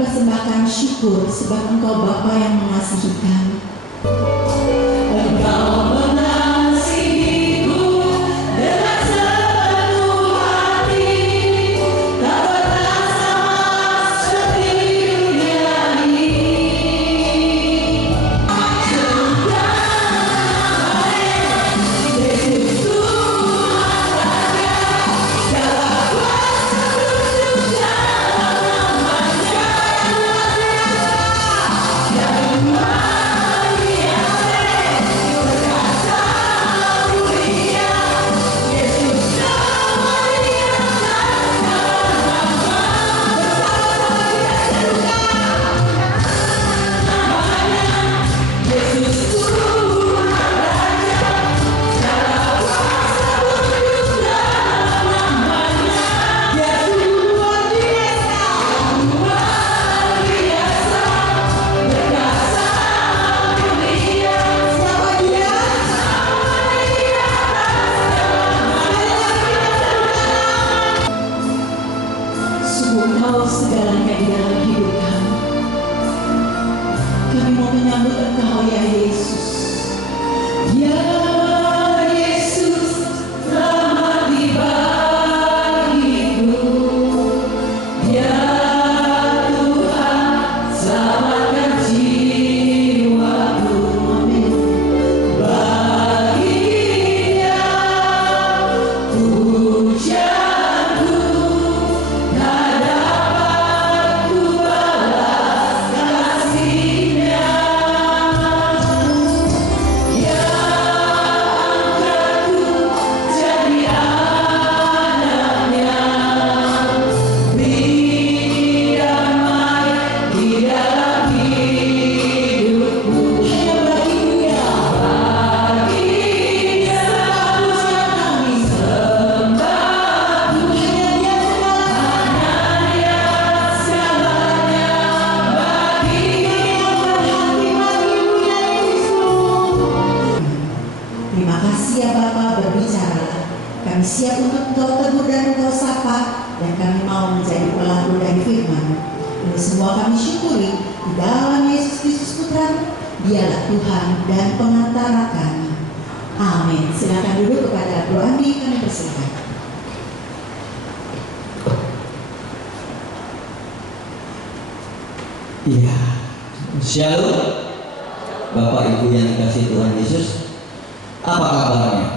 mempersembahkan syukur sebab Engkau Bapa yang mengasihi kami. Engkau mengasihiku dengan sepenuh hati, tak pernah sama seperti dunia ini. Yesus Tuhan Raja, segala kuasa tunduk dalam namanya yang Maria perkasa mulia. Yesus Maria Yesus Tuhan Raja, segala kuasa tunduk dalam namanya. Yesus luar biasa, perkasa mulia. Siapa dia? Sungguh Engkau segalanya di dalam hidup kami. Kami mau menyambut Engkau ya Yesus. Ya Yesus, selamat di bagiku. Ya Tuhan, selamatkan jiwaku. Amin. Baginya pujianku, tak dapat ku balas kasih-Nya. Ya angkatku jadi anak-Nya, beri damai di dalam hidupku. Hanya bagimu ya, baginya sembah kami, hanya Dia segalanya, baginya bagimu ya Yesus. Terima kasih ya Bapa, berbicaralah. Kami siap untuk Engkau tegur dan Engkau sapa, dan kami mau menjadi pelaku dari firman. Ini semua kami syukuri di dalam Yesus Kristus Putra-Mu. Dialah Tuhan dan pengantara kami. Amin. Silakan duduk kepada Bro Andi, kami persilakan. Iya, Shalom Bapak Ibu yang dikasih Tuhan Yesus. Apa kabarnya?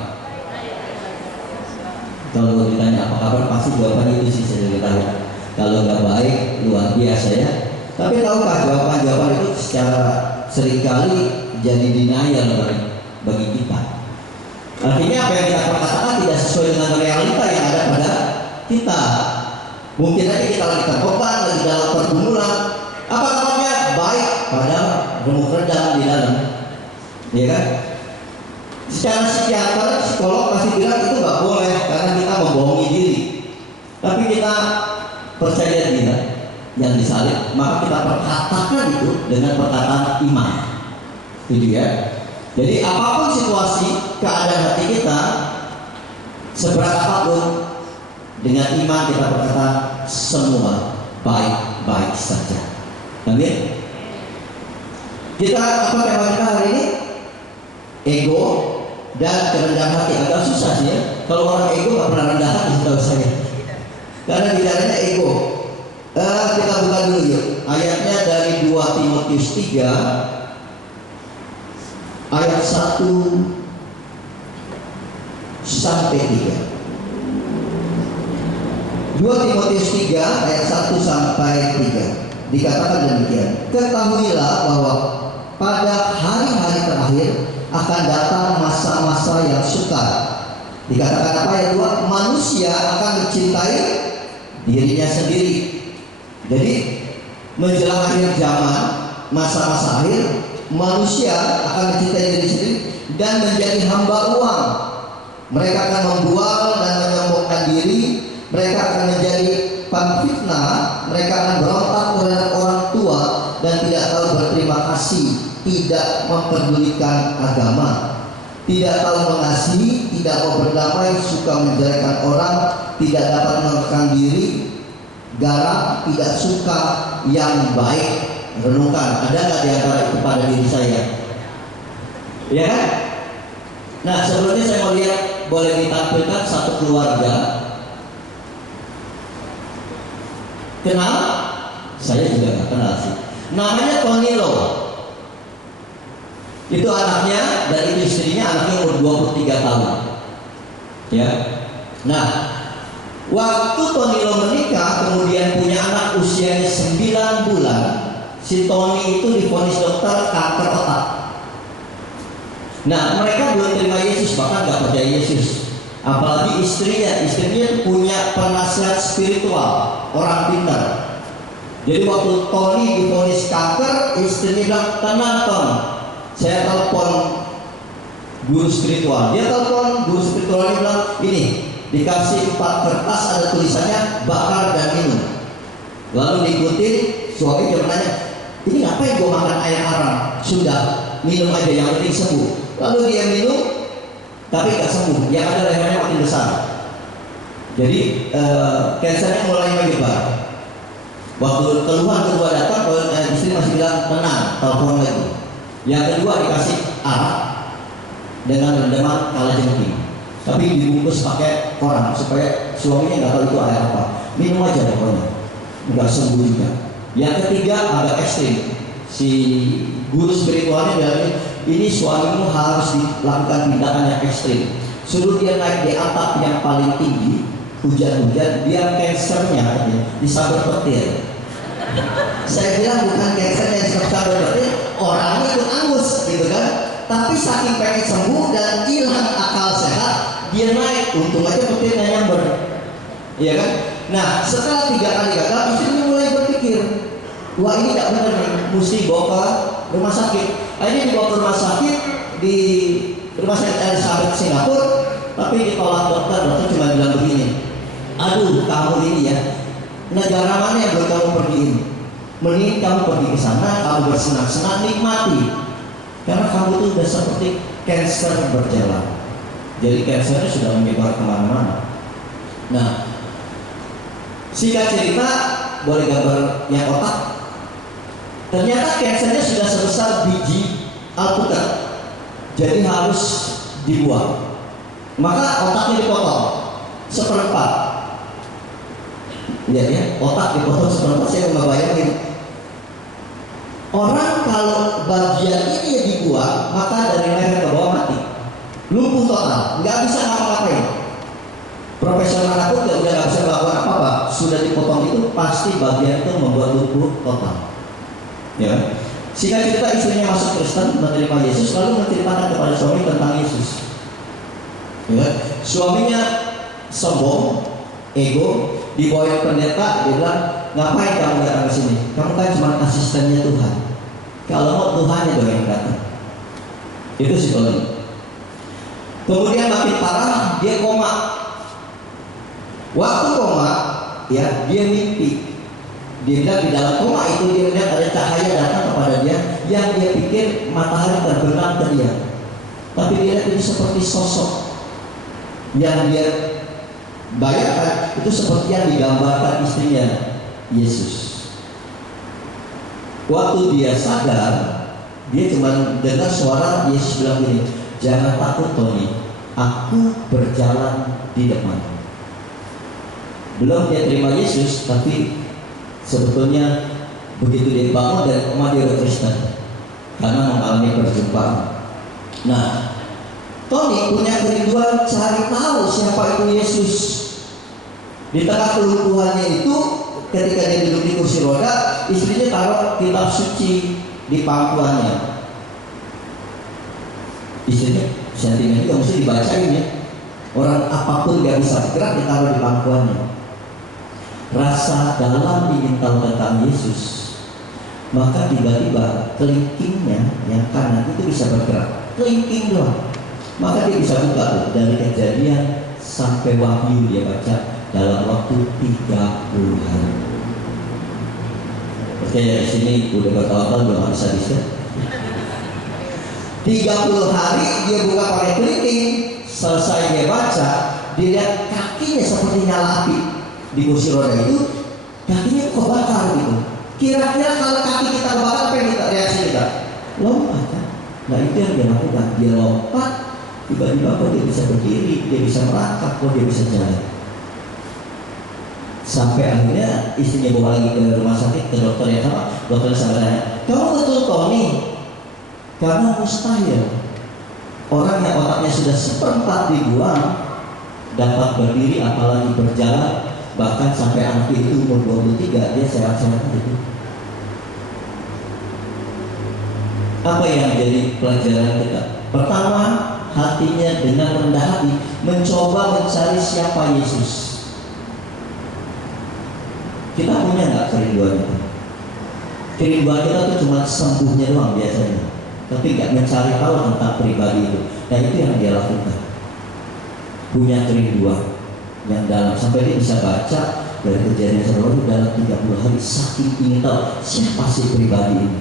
Kalau ditanya apa kabar, pasti jawaban itu sih saya tahu. Kalau nggak baik, luar biasa ya. Tapi tahukah jawaban-jawaban itu secara seringkali jadi denial bagi kita. Artinya apa yang kita katakan tidak sesuai dengan realita yang ada pada kita. Mungkin aja kita lagi terbeban, lagi dalam pergumulan. Apa kabarnya? Baik, padahal remuk redam di dalam. Ya kan? Secara psikiater, psikolog pasti bilang itu nggak boleh karena kita membohongi diri. Tapi kita percaya tidak yang disalib, maka kita perkatakan itu dengan perkataan iman. Itu ya. Jadi apapun situasi, keadaan hati kita, seberat apapun, dengan iman kita berkata semua baik-baik saja. Amin. Kita apa tema kita hari ini? Ego dan kerendahan hati. Agak susah sih ya. Kalau orang ego nggak pernah rendah hati, setahu saya. Karena di dalamnya ego. Kita buka dulu yuk. Ayatnya dari 2 Timotius 3 ayat 1 sampai 3. 2 Timotius 3 ayat 1 sampai 3 dikatakan demikian. Ketahuilah bahwa pada hari-hari terakhir akan datang masa-masa yang sukar. Dikatakan apa ayat 2? Manusia akan mencintai dirinya sendiri. Jadi menjelang akhir zaman, masa-masa akhir, manusia akan mencintai diri sendiri dan menjadi hamba uang. Mereka akan membual dan menyombongkan diri. Mereka akan menjadi pemfitnah. Mereka akan berontak terhadap orang tua dan tidak tahu berterima kasih, tidak memperdulikan agama, tidak tahu mengasihi, tidak mau berdamai, suka menjelekan orang, tidak dapat menekan diri, garam tidak suka yang baik. Renungkan, ada nggak di antara itu pada diri saya? Ya kan? Nah, sebelumnya saya mau lihat, boleh ditampilkan satu keluarga. Kenal? Saya juga nggak kenal sih. Namanya Tonilo. Itu anaknya dan itu istrinya, anaknya umur 23 tahun. Ya. Nah, waktu Tonilo menikah kemudian punya anak usianya 9 bulan, si Tony itu divonis dokter kanker otak. Nah, mereka belum terima Yesus, bahkan nggak percaya Yesus. Apalagi istrinya punya penasihat spiritual, orang pintar. Jadi waktu Tony divonis kanker, istrinya bilang, tenang Ton, saya telepon guru spiritual. Dia telepon guru spiritualnya, bilang, ini dikasih 4 kertas ada tulisannya bakar dan minum. Lalu diikutin, suami dia bertanya, ini ngapain gue makan air arang? Sudah, minum aja yang penting sembuh. Lalu dia minum, tapi gak sembuh. Yang ada lehernya makin besar. Jadi kansernya mulai menyebar. Waktu keluhan kedua datang, istri masih bilang tenang, telepon lagi. Yang kedua dikasih arak dengan rendaman kalajengking, tapi dibungkus pakai koran supaya suaminya nggak tahu itu air apa. Minum aja pokoknya, nggak sembuh juga. Yang ketiga agak ekstrim. Si guru spiritualnya bilang, ini suamimu harus dilakukan tindakan yang ekstrim. Suruh dia naik di atap yang paling tinggi, hujan-hujan, biar kansernya disambar petir. Saya bilang bukan kansernya yang disambar petir, orangnya ikut angus gitu kan. Tapi saking pengen sembuh dan hilang akal sehat, dia naik. Untung aja petirnya nyamber, iya kan? Nah, setelah 3 kali gagal, istrinya mulai berpikir, wah ini tidak benar nih, mesti bawa ke rumah sakit. Akhirnya dibawa ke rumah sakit, di rumah sakit Elizabeth Singapura, tapi ditolak dokter cuma bilang begini, aduh kamu ini ya, negara mana yang boleh kamu pergiin? Mending kamu pergi ke sana, kamu bersenang-senang, nikmati. Karena kamu tuh udah seperti kanker berjalan. Jadi kansernya sudah menyebar kemana-mana. Nah, singkat cerita, boleh gambar yang otak. Ternyata kansernya sudah sebesar biji alpukat, jadi harus dibuang. Maka otaknya dipotong 1/4. Lihat ya, otak dipotong 1/4. Saya nggak bayangin. Orang kalau bagian ini ya dibuang, maka dari leher ke bawah mati, lumpuh total, nggak bisa ngapa-ngapain. Profesional pun udah nggak bisa melakukan apa-apa. Sudah dipotong itu pasti bagian itu membuat lumpuh total. Ya, sehingga cerita istrinya masuk Kristen, menerima Yesus, lalu menceritakan kepada suami tentang Yesus. Ya, suaminya sombong, ego, dibawa pendeta, dia bilang, ngapain kamu datang ke sini? Kamu kan cuma asistennya Tuhan. Kalau mau Tuhannya dong yang datang. Itu si Tony. Kemudian makin parah, dia koma. Waktu koma, ya dia mimpi. Dia bilang di dalam koma itu dia melihat ada cahaya datang kepada dia yang dia pikir matahari terbenam ke dia. Tapi dia lihat itu seperti sosok yang dia bayangkan itu seperti yang digambarkan istrinya Yesus. Waktu dia sadar, dia cuma dengar suara Yesus bilang gini, jangan takut Tony, aku berjalan di depan. Belum dia terima Yesus, tapi sebetulnya begitu dia bangun dan koma dia Kristen karena mengalami perjumpaan. Nah, Tony punya kerinduan cari tahu siapa itu Yesus. Di tengah kelumpuhannya itu, ketika dia duduk di kursi roda, istrinya taruh kitab suci di pangkuannya. Istrinya sentimen juga mesti dibacain ya. Orang apapun gak bisa bergerak ditaruh di pangkuannya. Rasa dalam ingin tahu tentang Yesus, maka tiba-tiba kelingkingnya yang kanan itu bisa bergerak, kelingking doang. Maka dia bisa buka tuh, dari Kejadian sampai Wahyu dia baca dalam waktu 30 hari. Oke ya, di sini udah bertahun-tahun belum bisa bisa. 30 hari dia buka pakai kelingking. Selesai dia baca, dia lihat kakinya seperti nyala api di kursi roda itu. kakinya kebakar gitu. Kira-kira kalau kaki kita kebakar, apa yang kita reaksi kita? Lompat kan? Nah itu yang dia lakukan. Dia lompat, tiba-tiba kok dia bisa berdiri, dia bisa merangkak, kok dia bisa jalan. Sampai akhirnya istrinya bawa lagi ke rumah sakit, ke dokter yang sama. Dokter sama tanya, kamu betul Tony? Karena mustahil orang yang otaknya sudah seperempat dibuang dapat berdiri, apalagi berjalan. Bahkan sampai anak itu umur 23 dia sehat-sehat gitu. Apa yang jadi pelajaran kita? Pertama, hatinya dengan rendah hati mencoba mencari siapa Yesus. Kita punya nggak kerinduan itu? Kerinduan kita tuh cuma sembuhnya doang biasanya, tapi nggak mencari tahu tentang pribadi itu. Nah itu yang dia lakukan. Punya kerinduan yang dalam sampai dia bisa baca dari Kejadian 1 dalam 30 hari saking ingin tahu siapa sih pribadi ini.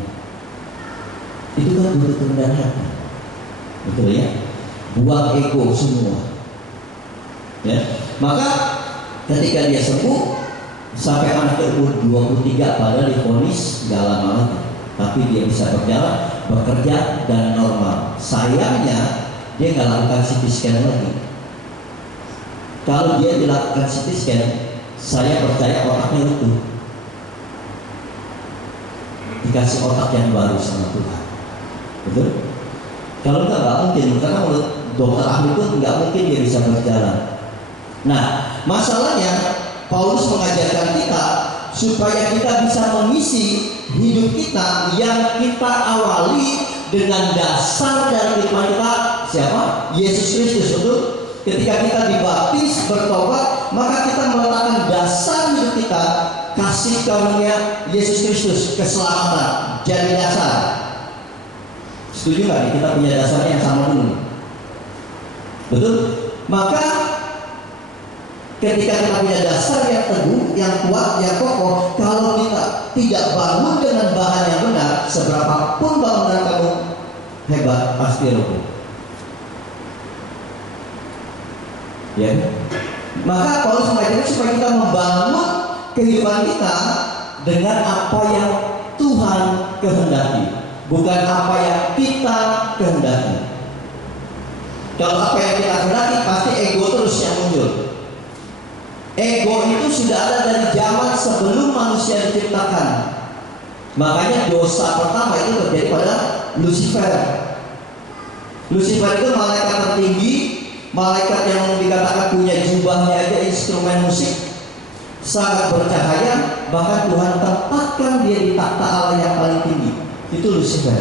Itu kan butuh kerendahan hati, betul ya? Buang ego semua. Ya, maka ketika dia sembuh sampai anak umur 23 padahal divonis gak lama lagi, tapi dia bisa berjalan, bekerja dan normal. Sayangnya dia nggak lakukan CT scan lagi. Kalau dia dilakukan CT scan, saya percaya otaknya utuh, dikasih otak yang baru sama Tuhan. Betul? Kalau nggak mungkin, karena menurut dokter ahli itu nggak mungkin dia bisa berjalan. Nah, masalahnya Paulus mengajarkan kita supaya kita bisa mengisi hidup kita yang kita awali dengan dasar dari firman kita siapa? Yesus Kristus. Betul? Ketika kita dibaptis, bertobat, maka kita meletakkan dasar hidup kita, kasih karunia Yesus Kristus, keselamatan jadi dasar. Setuju nggak nih? Kita punya dasarnya yang sama dulu. Betul? Maka ketika kita punya dasar yang teguh, yang kuat, yang kokoh, kalau kita tidak bangun dengan bahan yang benar, seberapapun bangunan kamu hebat, pasti roboh. Ya, maka Paulus mengajarkan supaya kita membangun kehidupan kita dengan apa yang Tuhan kehendaki, bukan apa yang kita kehendaki. Kalau apa yang kita kehendaki, pasti ego terus yang muncul. Ego itu sudah ada dari zaman sebelum manusia diciptakan. Makanya dosa pertama itu terjadi pada Lucifer. Lucifer itu malaikat tertinggi, malaikat yang dikatakan punya jubahnya aja instrumen musik, sangat bercahaya. Bahkan Tuhan tempatkan dia di takhta Allah yang paling tinggi. Itu Lucifer.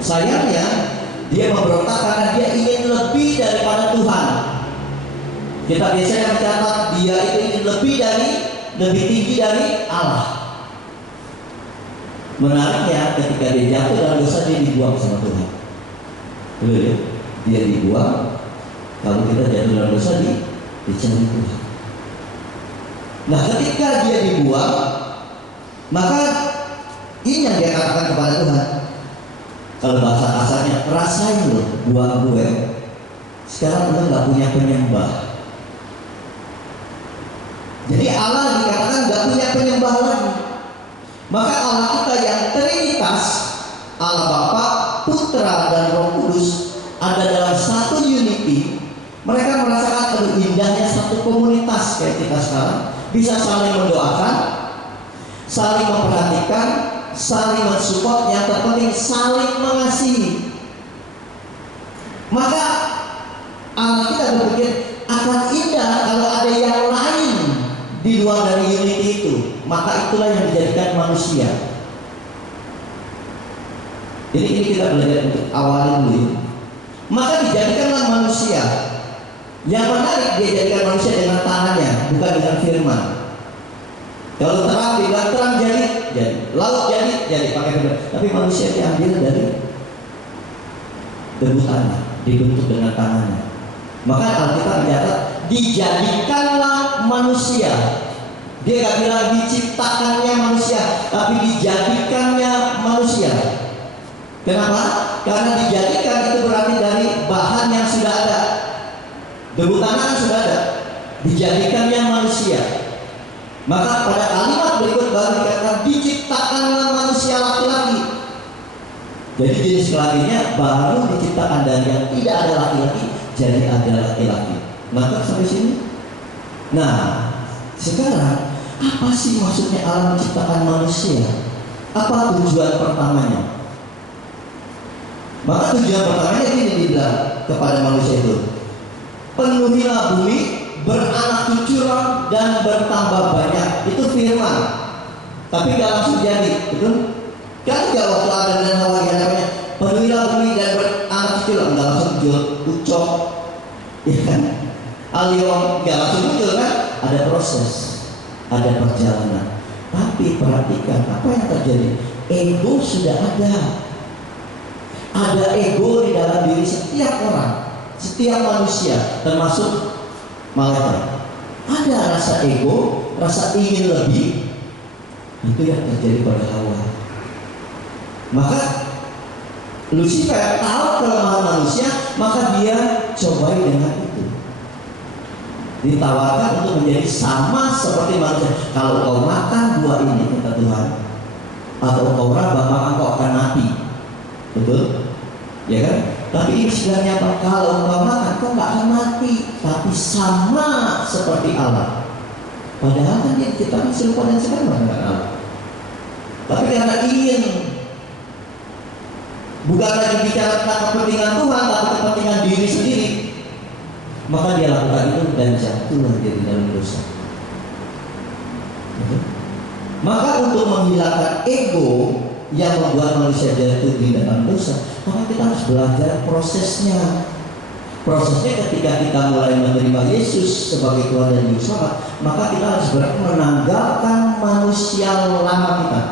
Sayangnya dia memberontak karena dia ingin lebih daripada Tuhan. Kita biasanya mencatat dia itu ingin lebih tinggi dari Allah. Menariknya ketika dia jatuh dalam dosa, dia dibuang sama Tuhan. Betul ya? Dia dibuang. Kalau kita jatuh dalam dosa, dicari Tuhan. Nah ketika dia dibuang, maka ini yang dia katakan kepada Tuhan. Kalau bahasa kasarnya, rasain loh buang gue. Sekarang kita nggak punya penyembah. Jadi Allah dikatakan nggak punya penyembah lagi. Maka Allah kita yang Trinitas, Allah Bapa, Putra dan Roh Kudus ada dalam satu unity. Mereka merasakan aduh indahnya satu komunitas kayak kita sekarang, bisa saling mendoakan, saling memperhatikan, saling mensupport, yang terpenting saling mengasihi. Maka Allah kita berpikir akan indah kalau ada yang lain di luar dari unity itu. Maka itulah yang dijadikan manusia. Ini kita belajar untuk awalin dulu. Maka dijadikanlah manusia. Yang menarik, dia jadikan manusia dengan tangannya, bukan dengan firman. Kalau terang dibilang terang jadi, laut jadi pakai firman. Tapi manusia diambil dari debu tanah, dibentuk dengan tangannya. Maka Alkitab mencatat dijadikanlah manusia. Dia nggak bilang diciptakannya manusia, tapi dijadikannya manusia. Kenapa? Karena dijadikan itu berarti dari bahan yang sudah ada. Debu tanah sudah ada. Dijadikannya manusia. Maka pada kalimat berikut baru dikatakan diciptakanlah manusia laki-laki. Jadi jenis kelaminnya baru diciptakan dari yang tidak ada laki-laki jadi ada laki-laki. Maka sampai sini. Nah, sekarang apa sih maksudnya Allah menciptakan manusia? Apa tujuan pertamanya? Maka tujuan pertamanya ini dibilang kepada manusia itu, penuhilah bumi, beranak cuculah dan bertambah banyak. Itu firman. Tapi gak langsung jadi, betul? Kan gak waktu Adam dan Hawa diadakannya, penuhilah bumi dan beranak cuculah, gak langsung jual ucok, ya kan? Aliom gak langsung muncul kan? Ada proses, ada perjalanan. Tapi perhatikan apa yang terjadi. Ego sudah ada. Ada ego di dalam diri setiap orang, setiap manusia, termasuk malaikat. Ada rasa ego, rasa ingin lebih. Itu yang terjadi pada Hawa. Maka Lucifer tahu kelemahan manusia, maka dia cobai dengan itu. Ditawarkan untuk menjadi sama seperti manusia. Kalau kau makan buah ini, kata Tuhan, atau kau raba, maka kau akan mati. Betul? Ya kan? Tapi istilahnya apa? Kalau kau makan, kau nggak akan mati, tapi sama seperti Allah. Padahal kan dia diciptakan serupa dan sama dengan Allah. Tapi karena ingin bukan lagi bicara tentang kepentingan Tuhan, tapi kepentingan diri sendiri, maka dia lakukan itu dan jatuhlah dia di dalam dosa. Maka untuk menghilangkan ego yang membuat manusia jatuh di dalam dosa, maka kita harus belajar prosesnya. Prosesnya ketika kita mulai menerima Yesus sebagai Tuhan dan Juru Selamat, maka kita harus menanggalkan manusia lama kita.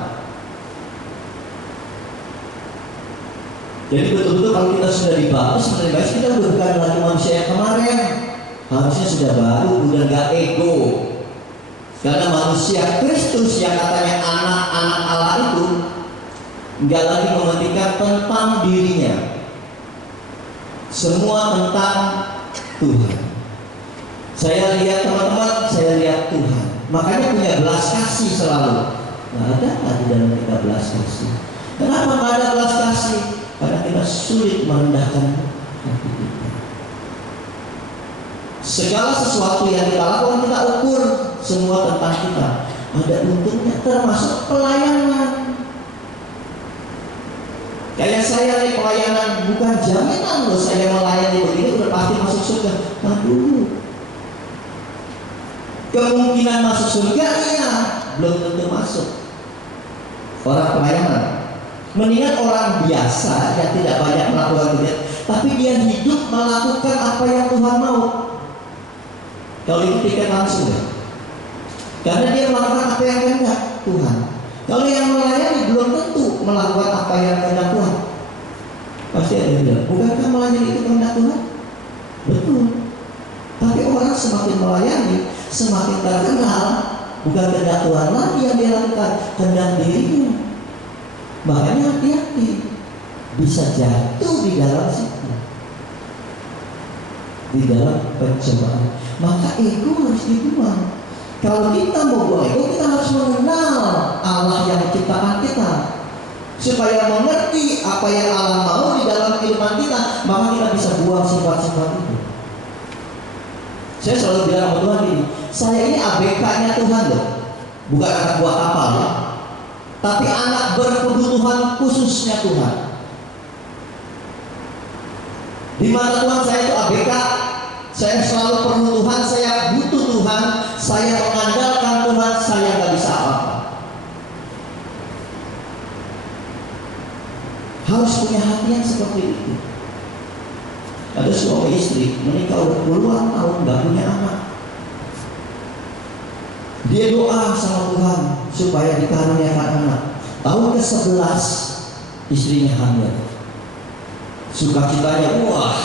Jadi betul-betul kalau kita sudah dibaptis menerima Yesus, kita bukan lagi manusia yang kemarin. Harusnya sudah baru, udah gak ego. Karena manusia Kristus yang katanya anak-anak Allah itu nggak lagi mementingkan tentang dirinya, semua tentang Tuhan. Saya lihat teman-teman, saya lihat Tuhan. Makanya punya belas kasih selalu. Nah, ada nggak di dalam kita belas kasih? Kenapa nggak ada belas kasih? Karena kita sulit merendahkan hati kita. Segala sesuatu yang kita lakukan kita ukur semua tentang kita. Ada untungnya, termasuk pelayanan. Kayak saya nih pelayanan, bukan jaminan loh saya melayani begini udah pasti masuk surga. Nah dulu kemungkinan masuk surga iya, belum tentu masuk. Orang pelayanan mendingan orang biasa yang tidak banyak melakukan kegiatan, tapi dia hidup melakukan apa yang Tuhan mau. Kalau itu tiket langsung ya, karena dia melakukan apa yang kehendak Tuhan. Kalau yang melayani belum tentu melakukan apa yang kehendak Tuhan. Pasti ada yang bilang, bukankah melayani itu kehendak Tuhan? Betul. Tapi orang semakin melayani, semakin terkenal, bukan kehendak Tuhan lagi yang dia lakukan, kehendak dirinya. Makanya hati-hati, bisa jatuh di dalam situ, di dalam pencobaan. Maka ego harus dibuang. Kalau kita mau buang ego, kita harus mengenal Allah yang menciptakan kita, supaya mengerti apa yang Allah mau di dalam kehidupan kita, maka kita bisa buang sifat-sifat itu. Saya selalu bilang sama Tuhan ini, saya ini ABK-nya Tuhan loh, bukan anak buah kapal ya, tapi anak berkebutuhan khususnya Tuhan. Di mana Tuhan saya itu ABK, saya selalu perlu Tuhan, saya butuh Tuhan, saya mengandalkan Tuhan, saya nggak bisa apa-apa. Harus punya hati yang seperti itu. Ada suami istri menikah udah puluhan tahun nggak punya anak. Dia doa sama Tuhan supaya dikaruniakan anak. Tahun ke-11 istrinya hamil. Sukacitanya wah,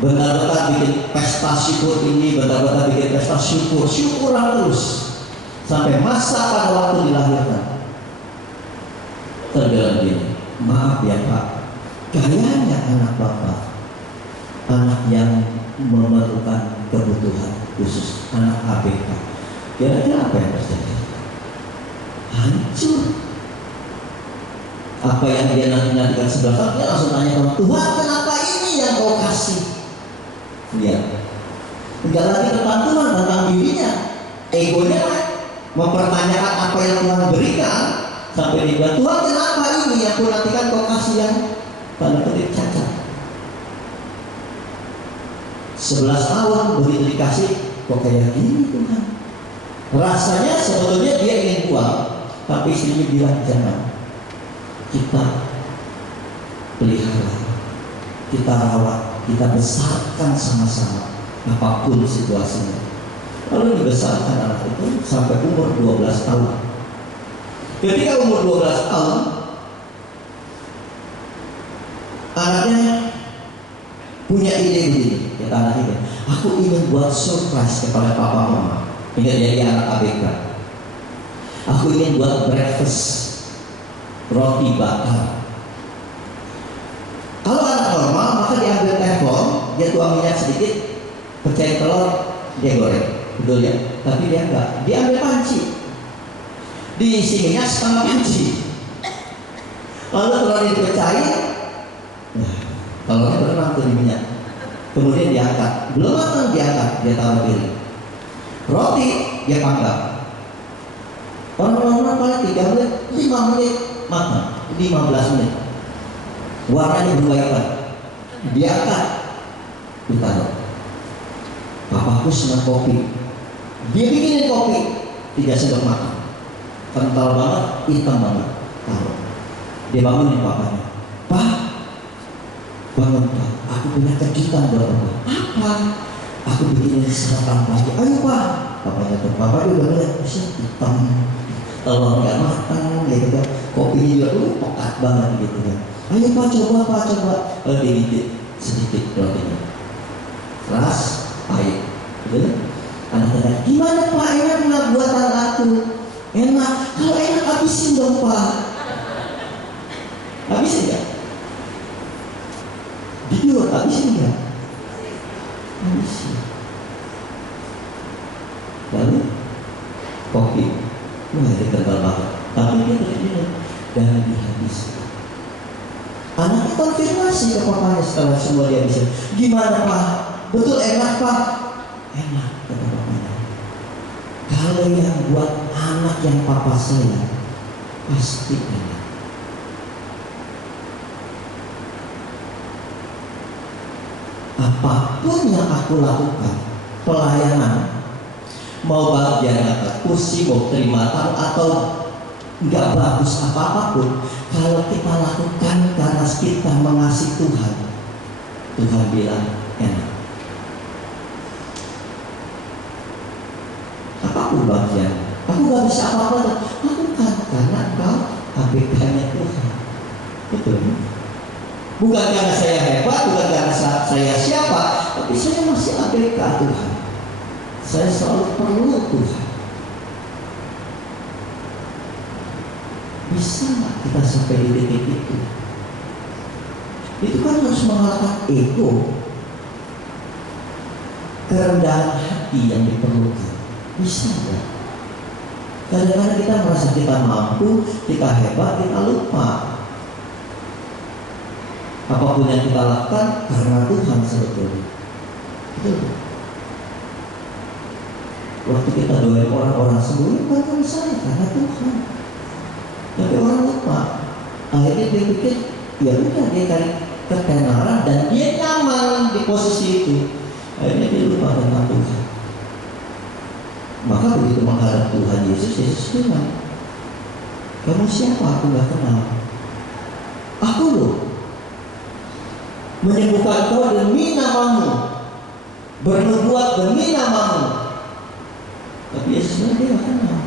bentar-bentar bikin pesta syukur ini, bentar-bentar bikin pesta syukuran terus sampai masa pada waktu dilahirkan. Terbilang gini, maaf ya Pak, kayaknya anak Bapak anak yang memerlukan kebutuhan khusus, anak ABK. Kira-kira apa yang terjadi? Hancur. Apa yang dia nanti-nantikan 11 tahun, dia langsung tanya sama Tuhan, kenapa ini yang kau kasih? Lihat, enggak lagi tentang Tuhan, tentang dirinya. Egonya mempertanyakan apa yang Tuhan berikan. Sampai dia bilang, Tuhan kenapa ini yang kau nantikan kau kasih yang tanda kutip cacat? 11 tahun begitu dikasih, kok kayak gini Tuhan? Rasanya sebetulnya dia ingin buang, tapi istrinya bilang jangan. Kita pelihara, kita rawat, kita besarkan sama-sama apapun situasinya. Lalu dibesarkan anak itu sampai umur 12 tahun. Ketika umur 12 tahun, anaknya punya ide begini, kata anak ini, aku ingin buat surprise kepada papa mama. Ingat jadi anak ABK. Aku ingin buat breakfast, roti bakar. Kalau anak normal, maka dia ambil teflon, dia tuang minyak sedikit, pecahin telur, dia goreng, betul ya? Tapi dia enggak, dia ambil panci, diisi minyak setengah panci, lalu telur dipecahin, telurnya berenang tuh di minyak, kemudian diangkat, belum matang diangkat, dia taruh piring. Roti dia panggang. Orang-orang paling 3 menit, 5 menit matang, 15 menit. Warnanya berubah hitam. Diangkat, ditaruh. Papaku senang kopi. Dia bikinin kopi, 3 sendok makan. Kental banget, hitam banget. Taruh. Dia bangunin papanya. Pak, bangun Pak. Aku punya kejutan buat Papa. Apa? Aku bikinin sarapan pagi. Ayo Pak. Papanya tuh, Papa udah ngeliat hitam, telur nggak matang gitu kan, kopinya juga pekat banget gitu kan. Ayo Pak, coba Pak, coba. Lalu digigit sedikit rotinya, keras, pahit, gitu. Anak-anak, gimana Pak, enak nggak buatan aku? Enak. Kalau enak habisin dong Pak. Habisin nggak? Jujur, habisin nggak? Habisin. Lalu kopi, dia kental banget, tapi dia tidak minum dan dihabiskan. Anaknya konfirmasi ke papanya setelah semua dia bisa. Gimana Pak? Betul enak Pak? Enak, kata papanya. Kalau yang buat anak yang papa saya pasti enak. Apapun yang aku lakukan, pelayanan, mau bagian atas kursi, mau terima tamu atau nggak bagus apapun, kalau kita lakukan karena kita mengasihi Tuhan, Tuhan bilang enak. Apapun bagian, aku nggak bisa apa-apa, lakukan karena kau ABK-nya Tuhan. Betul. Bukan karena saya hebat, bukan karena saya siapa, tapi saya masih ABK Tuhan. Saya selalu perlu Tuhan. Bisa nggak kita sampai di titik itu? Itu kan harus mengalahkan ego, kerendahan hati yang diperlukan. Bisa nggak? Kadang-kadang kita merasa kita mampu, kita hebat, kita lupa. Apapun yang kita lakukan karena Tuhan sebetulnya. Betul. Waktu kita doain orang-orang sembuh, bukan karena saya, karena Tuhan. Tapi orang lupa. Akhirnya dia pikir, ya udah dia cari ketenaran dan dia nyaman di posisi itu. Akhirnya dia lupa tentang Tuhan. Maka begitu menghadap Tuhan Yesus, Yesus bilang, kamu siapa? Aku nggak kenal. Aku loh, menyembuhkan kau demi namamu, bernubuat demi namamu. Tapi Yesus bilang dia nggak kenal.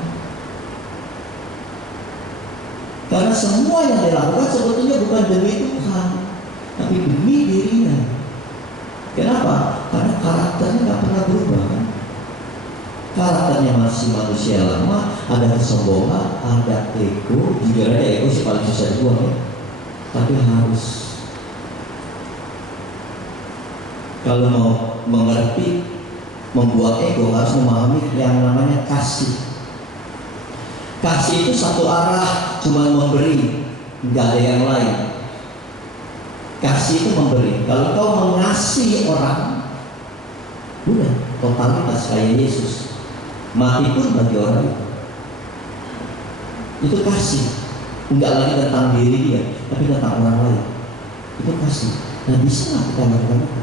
Karena semua yang dilakukan sebetulnya bukan demi Tuhan, tapi demi dirinya. Kenapa? Karena karakternya nggak pernah berubah kan? Karakternya masih manusia lama, ada kesombongan, ada ego, juga ada ego sih paling susah dibuang ya. Tapi harus, kalau mau mengerti, membuang ego harus memahami yang namanya kasih. Kasih itu satu arah, cuma memberi, nggak ada yang lain. Kasih itu memberi. Kalau kau mengasihi orang, udah totalitas kayak Yesus, mati pun bagi orang itu. Itu kasih, nggak lagi tentang diri dia, tapi tentang orang lain. Itu kasih. Nah, bisa nggak kita lakukan itu?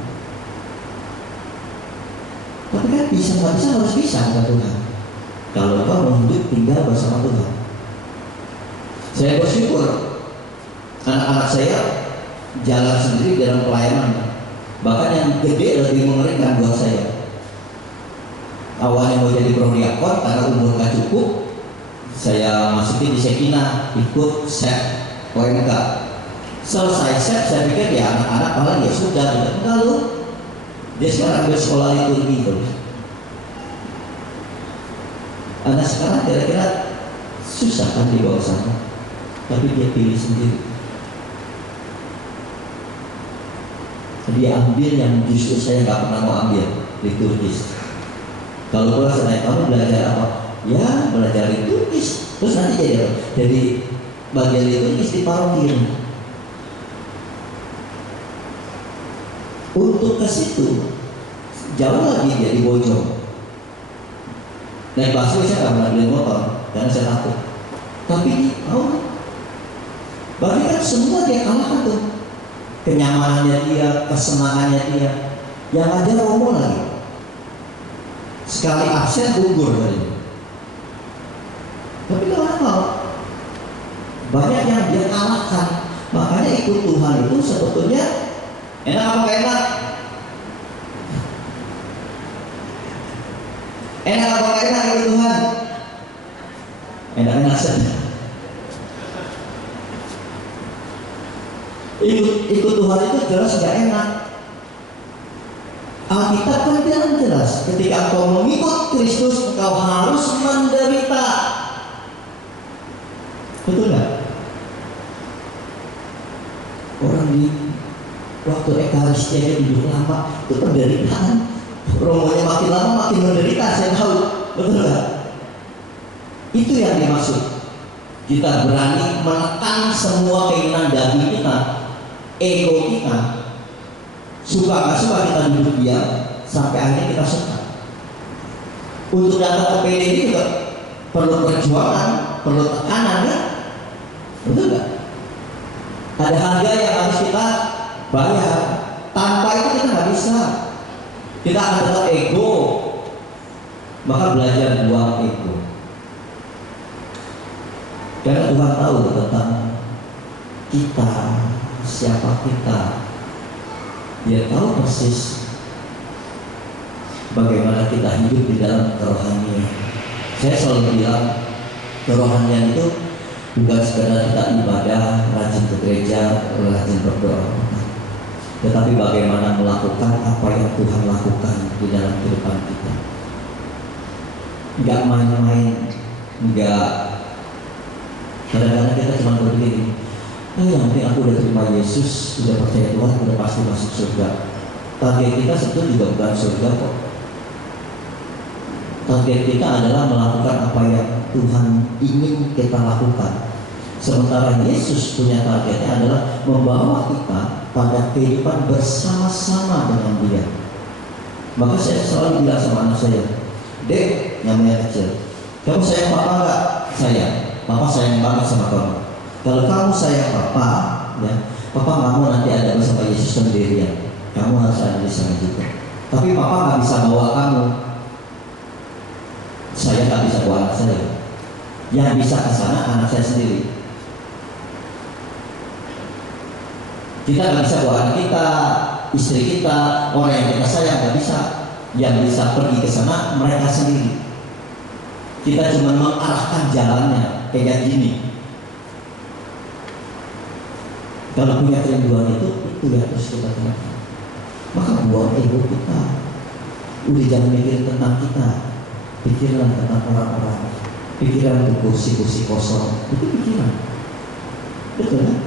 Tapi kan bisa nggak bisa harus bisa kata Tuhan. Kalau kau mau hidup tinggal bersama Tuhan. Saya bersyukur anak-anak saya jalan sendiri dalam pelayanan. Bahkan yang gede lebih mengerikan buat saya. Awalnya mau jadi prodiakon karena umur gak cukup, saya masukin di Sekina, ikut set OMK. Selesai set, saya pikir ya anak-anak paling ya sudah, enggak lu. Dia sekarang ambil sekolah liturgi gitu. Anak sekarang kira-kira susah kan dibawa sana, tapi dia pilih sendiri. Dia ambil yang justru saya nggak pernah mau ambil, liturgis. Kalau kelas naik kamu belajar apa? Ya belajar liturgis. Terus nanti jadi bagian liturgis di paroki. Untuk ke situ jauh lagi dia di Bojong. Naik busway saya nggak pernah beli motor karena saya takut. Tapi berarti kan semua dia kalahkan tuh. Kenyamanannya dia, kesenangannya dia. Yang aja romo lagi. Sekali absen gugur tadi. Tapi kalau mau banyak yang dia kalahkan. Makanya ikut Tuhan itu sebetulnya enak apa gak enak? Enak apa gak enak ikut Tuhan? Enak-enak saja. Ikut Tuhan itu jelas gak enak. Alkitab kan bilang jelas, ketika engkau mengikut Kristus, engkau harus menderita. Betul nggak? Orang di waktu Ekaristia hidup lama itu penderitaan. Romonya makin lama makin menderita, saya tahu. Betul nggak? Itu yang dimaksud. Kita berani menekan semua keinginan daging kita, ego kita. Suka nggak suka kita duduk diam sampai akhirnya kita suka. Untuk datang ke PD ini juga perlu perjuangan, perlu tekanan kan? Betul nggak? Ada harga yang harus kita bayar. Tanpa itu kita nggak bisa. Kita akan tetap ego. Maka belajar buang ego. Karena Tuhan tahu tentang kita, siapa kita. Dia tahu persis bagaimana kita hidup di dalam kerohanian. Saya selalu bilang kerohanian itu bukan sekedar kita ibadah, rajin ke gereja, rajin berdoa, tetapi bagaimana melakukan apa yang Tuhan lakukan di dalam kehidupan kita. Enggak main-main, enggak. Kadang-kadang kita cuma berpikir, yang penting aku udah terima Yesus, udah percaya Tuhan, udah pasti masuk surga. Target kita sebetulnya juga bukan surga kok. Target kita adalah melakukan apa yang Tuhan ingin kita lakukan. Sementara Yesus punya targetnya adalah membawa kita pada kehidupan bersama-sama dengan Dia. Maka saya selalu bilang sama anak saya, Dek, namanya kecil, kamu sayang papa nggak? Sayang. Papa sayang banget sama kamu. Kalau kamu sayang papa, ya, papa nggak mau nanti ada bersama Yesus sendirian. Kamu harus ada di sana juga. Tapi papa nggak bisa bawa kamu. Saya nggak bisa bawa anak saya. Yang bisa ke sana anak saya sendiri. Kita nggak bisa bawa anak kita, istri kita, orang yang kita sayang nggak bisa. Yang bisa pergi ke sana mereka sendiri. Kita cuma mengarahkan jalannya kayak gini. Kalau punya kerinduan itu ya terus kita lakukan. Maka buang ego kita. Udah jangan mikir tentang kita, pikiran tentang orang-orang, pikiran kursi-kursi kosong, itu pikiran. Betul kan?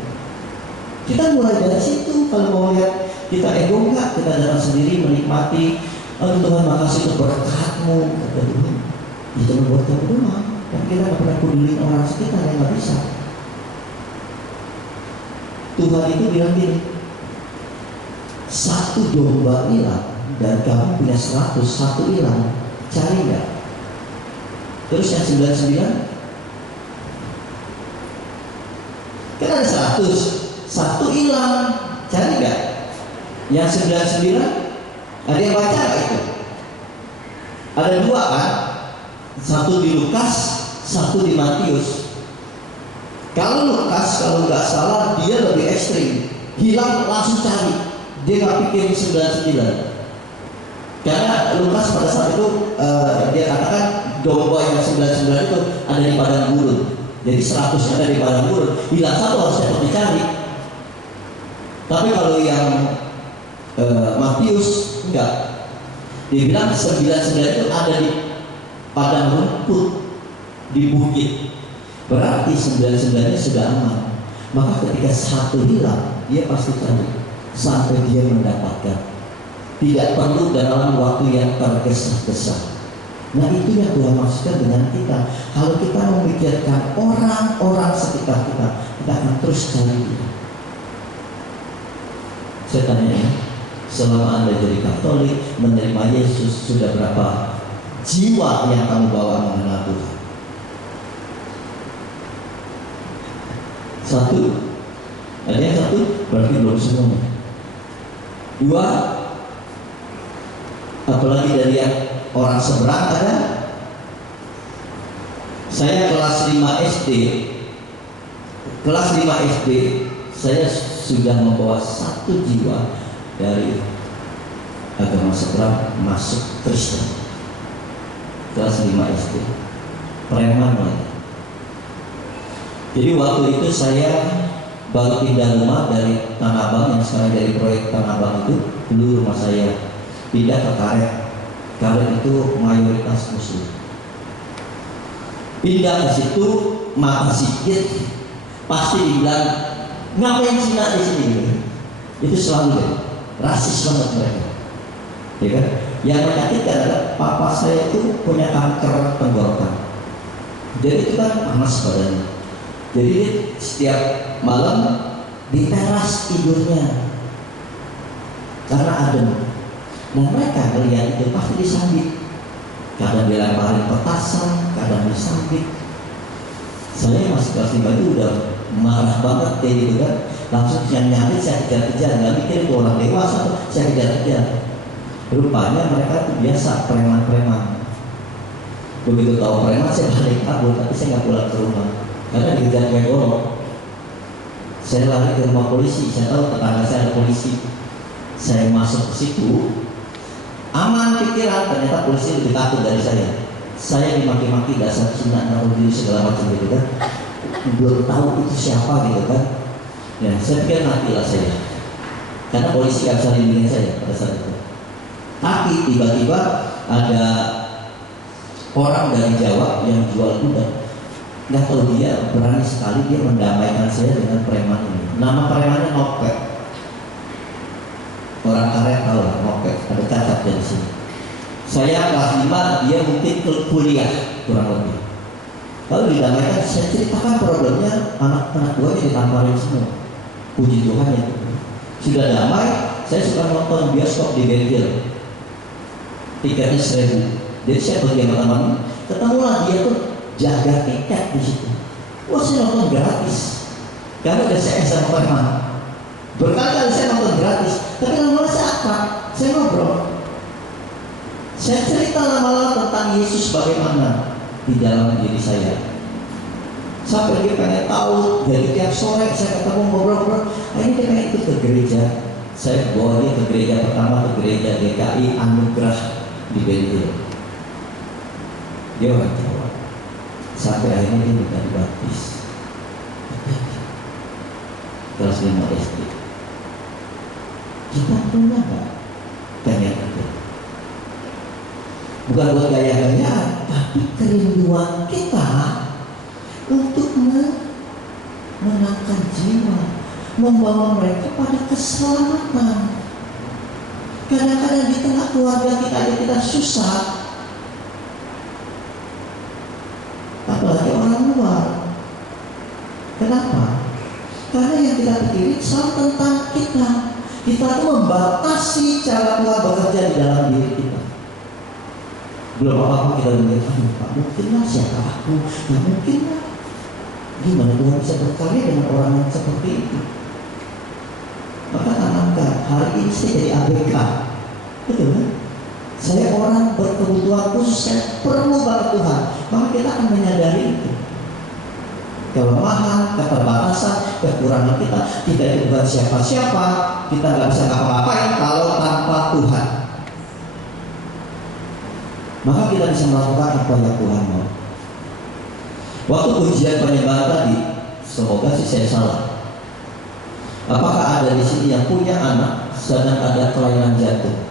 Kita mulai dari situ. Kalau mau lihat kita ego enggak, kita datang sendiri menikmati Oh Tuhan, makasih untuk berkat-Mu, kata Tuhan. Itu membuat kamu doang. Dan kita nggak pernah peduli orang sekitar yang nggak bisa. Tuhan itu bilang gini, 1 domba hilang dan kamu punya 100, 1 hilang, cari nggak? Terus yang 99, kan ada 100, 1 hilang, cari nggak? Yang 99, ada yang baca nggak itu? Ada 2 kan? 1 di Lukas, 1 di Matius. Kalau Lukas, kalau nggak salah, dia lebih ekstrim. Hilang langsung cari. Dia nggak pikir 99. Karena Lukas pada saat itu dia katakan domba yang 99 itu ada di padang gurun. Jadi 100 ada di padang gurun. Hilang 1 harus dapat dicari. Tapi kalau yang Matius enggak. Dia bilang 99 itu ada di padang rumput di bukit. Berarti 99-nya sudah aman. Maka ketika 1 hilang, dia pasti cari sampai dia mendapatkan. Tidak perlu dalam waktu yang tergesa-gesa. Nah itu yang Tuhan maksudkan dengan kita. Kalau kita memikirkan orang-orang sekitar kita, kita akan terus cari dia. Saya tanya ya, selama Anda jadi Katolik, menerima Yesus, sudah berapa jiwa yang kamu bawa mengenal Tuhan? 1, ada yang 1, berarti belum semuanya. 2, apalagi dari yang orang seberang ada. Saya kelas 5 SD, saya sudah membawa 1 jiwa dari agama seberang masuk Kristen. Kelas 5 SD, preman lagi. Jadi waktu itu saya baru pindah rumah dari Tanah Abang, yang sekarang dari proyek Tanah Abang itu. Dulu rumah saya pindah ke Karet. Karet itu mayoritas Muslim. Pindah ke situ, mata sikit, pasti dibilang ngapain Cina di sini? Itu selalu deh, rasis banget mereka. Ya kan? Yang menyakitkan adalah papa saya itu punya kanker tenggorokan. Jadi itu kan panas badannya. Jadi dia setiap malam di teras tidurnya karena adem. Nah mereka melihat itu pasti disambit. Kadang dilemparin petasan, kadang disambit. Saya masih kelas 5 itu udah marah banget kayak gitu kan. Langsung yang nyambit saya kejar-kejar, nggak mikir itu orang dewasa, saya kejar-kejar. Rupanya mereka itu biasa preman-preman. Begitu tahu preman saya balik kabur, tapi saya nggak pulang ke rumah karena dikejar kayak golok. Saya lari ke rumah polisi, saya tahu tetangga saya ada polisi. Saya masuk ke situ, aman pikiran, ternyata polisi lebih takut dari saya. Saya dimaki-maki dasar Cina, naudzubillah segala macam gitu kan. Belum tahu itu siapa gitu kan. Ya, saya pikir matilah saya, karena polisi gak bisa lindungi saya pada saat itu. Tapi tiba-tiba ada orang dari Jawa yang jual kuda. Nggak tahu dia berani sekali dia mendamaikan saya dengan preman ini. Nama premannya Nopek. Orang Karet tahu lah Nopek, ada cacat dari sini. Saya kelas 5, dia mungkin kuliah kurang lebih. Lalu didamaikan, saya ceritakan problemnya, anak-anak buahnya ditamparin semua. Puji Tuhan ya. Sudah damai, saya suka nonton bioskop di Bentil. Tiketnya 1.000. Jadi saya pergi sama teman, ketemulah dia tuh jaga tiket di situ. Wah saya nonton gratis, karena udah saya sama preman. Berkali-kali saya nonton gratis, tapi lama-lama saya akrab, saya ngobrol. Saya cerita lama-lama tentang Yesus bagaimana di dalam diri saya. Sampai dia pengen tahu, dari tiap sore saya ketemu ngobrol-ngobrol. Akhirnya dia pengen ikut ke gereja. Saya bawa dia ke gereja pertama, ke gereja GKI Anugerah di Bentil. Dia orang Jawa. Sampai akhirnya dia minta dibaptis. Kelas 5 SD. Kita punya nggak pengen itu? Bukan buat gaya-gayaan, tapi kerinduan kita untuk menangkan jiwa, membawa mereka pada keselamatan. Kadang-kadang di tengah keluarga kita aja kita susah, apalagi orang luar. Kenapa? Karena yang kita pikirin selalu tentang kita. Kita tuh membatasi cara Tuhan bekerja di dalam diri kita. Belum apa-apa kita berpikir, aduh, tak mungkin lah, siapa aku? Nggak mungkin lah. Gimana Tuhan bisa berkarya dengan orang yang seperti itu? Maka tanamkan, hari ini saya jadi ABK. Betul kan? Saya orang berkebutuhan khusus, saya perlu banget Tuhan. Maka kita akan menyadari itu. Kelemahan, keterbatasan, kekurangan kita itu bukan siapa-siapa. Kita nggak bisa ngapa-ngapain kalau tanpa Tuhan. Maka kita bisa melakukan apa yang Tuhan mau. Waktu ujian penyembahan tadi, semoga sih saya salah. Apakah ada di sini yang punya anak sedang ada kelainan jantung?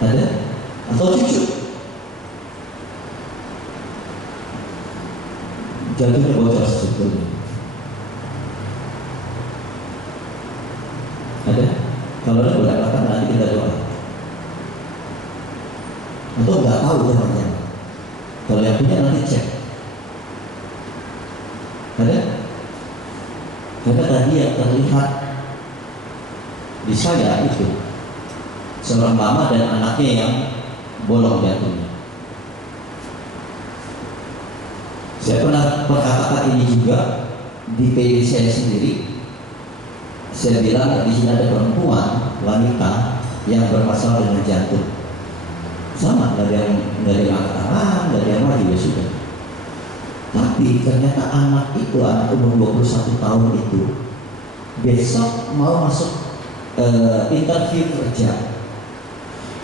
Ada? Atau cucu? Jantungnya bocor sebetulnya. Ada? Kalau ada boleh katakan nanti kita doa. Atau nggak tahu teman-teman. Kalau yang punya nanti cek. Ada? Karena tadi yang terlihat di saya itu seorang mama dan anaknya yang bolong jantungnya. Saya pernah berkatakan ini juga di PI saya sendiri. Saya bilang di sini ada perempuan, wanita yang bermasalah dengan jantung. Sama, dari angkat tangan, dari yang maju ya sudah. Tapi ternyata anak itu, anak umur 21 tahun itu besok mau masuk interview kerja.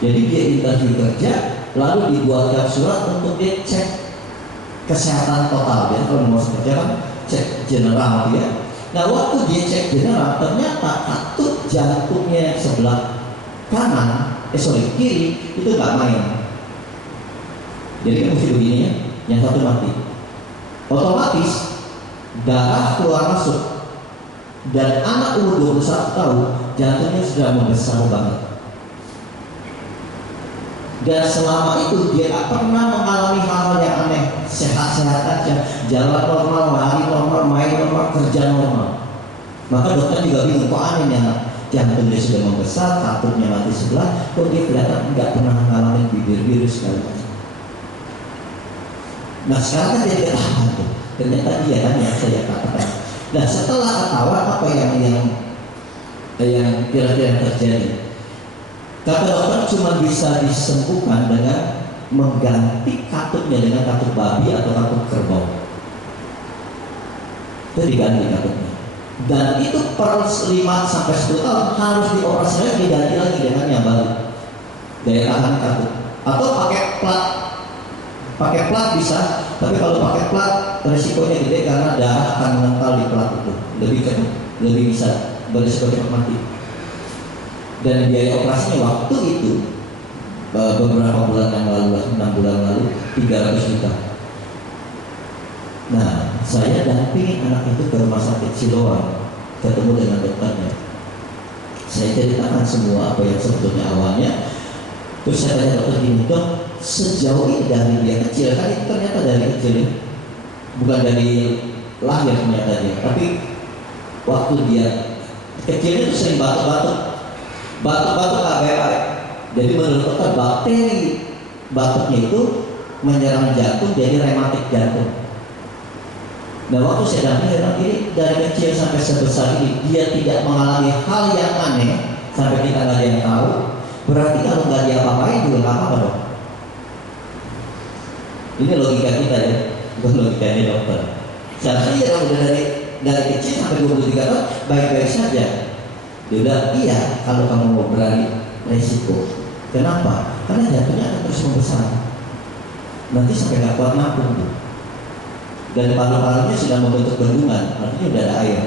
Jadi dia interview kerja, lalu dibuatkan surat untuk dia cek kesehatan total. Dia kalau mau masuk kerja kan cek general dia. Nah waktu dia cek general, ternyata katup jantungnya sebelah kanan, kiri itu nggak main. Jadi kan mesti begini ya, yang satu mati. Otomatis darah keluar masuk dan anak umur 21 tahun jantungnya sudah membesar banget. Dan selama itu dia tak pernah mengalami hal-hal yang aneh, sehat-sehat aja, jalan normal, lari normal, main normal, kerja normal. Maka dokter juga bingung, kok aneh nih anak, jantungnya sudah membesar, katupnya mati sebelah, kok dia kelihatan nggak pernah mengalami bibir-bibir segala macam. Nah sekarang kan dia ketahuan tuh, ternyata dia kan yang saya katakan. Nah setelah ketahuan apa yang kira-kira terjadi? Kata dokter cuma bisa disembuhkan dengan mengganti katupnya dengan katup babi atau katup kerbau. Itu diganti katupnya. Dan itu per 5-10 tahun harus dioperasi lagi, diganti lagi dengan yang baru. Daya tahan katup. Atau pakai plat. Pakai plat bisa, tapi kalau pakai plat resikonya gede karena darah akan mengental di plat itu. Lebih bisa berisiko cepat mati. Dan biaya operasinya waktu itu beberapa bulan yang lalu, 6 bulan lalu 300 juta. Nah, saya dampingin anak itu ke rumah sakit Siloam, ketemu dengan dokternya. Saya ceritakan semua apa yang sebetulnya awalnya. Terus saya tanya dokter gini, dok, sejauh ini dari dia kecil, kan itu ternyata dari kecil ya, bukan dari lahir ternyata dia, tapi waktu dia kecilnya itu sering batuk-batuk baik. Jadi menurut dokter bakteri batuknya itu menyerang jantung jadi rematik jantung. Nah waktu saya dampingi ini dari kecil sampai sebesar ini dia tidak mengalami hal yang aneh sampai kita nggak ada yang tahu. Berarti kalau nggak dia apa-apain juga nggak apa-apa dong. Ini logika kita ya, bukan logikanya dokter. Seharusnya kalau udah dari kecil sampai 23 tahun baik-baik saja. Dia bilang, iya kalau kamu mau berani resiko. Kenapa? Karena jantungnya akan terus membesar. Nanti sampai nggak kuat nampung tuh. Dan paru-parunya sudah membentuk bendungan, artinya udah ada air.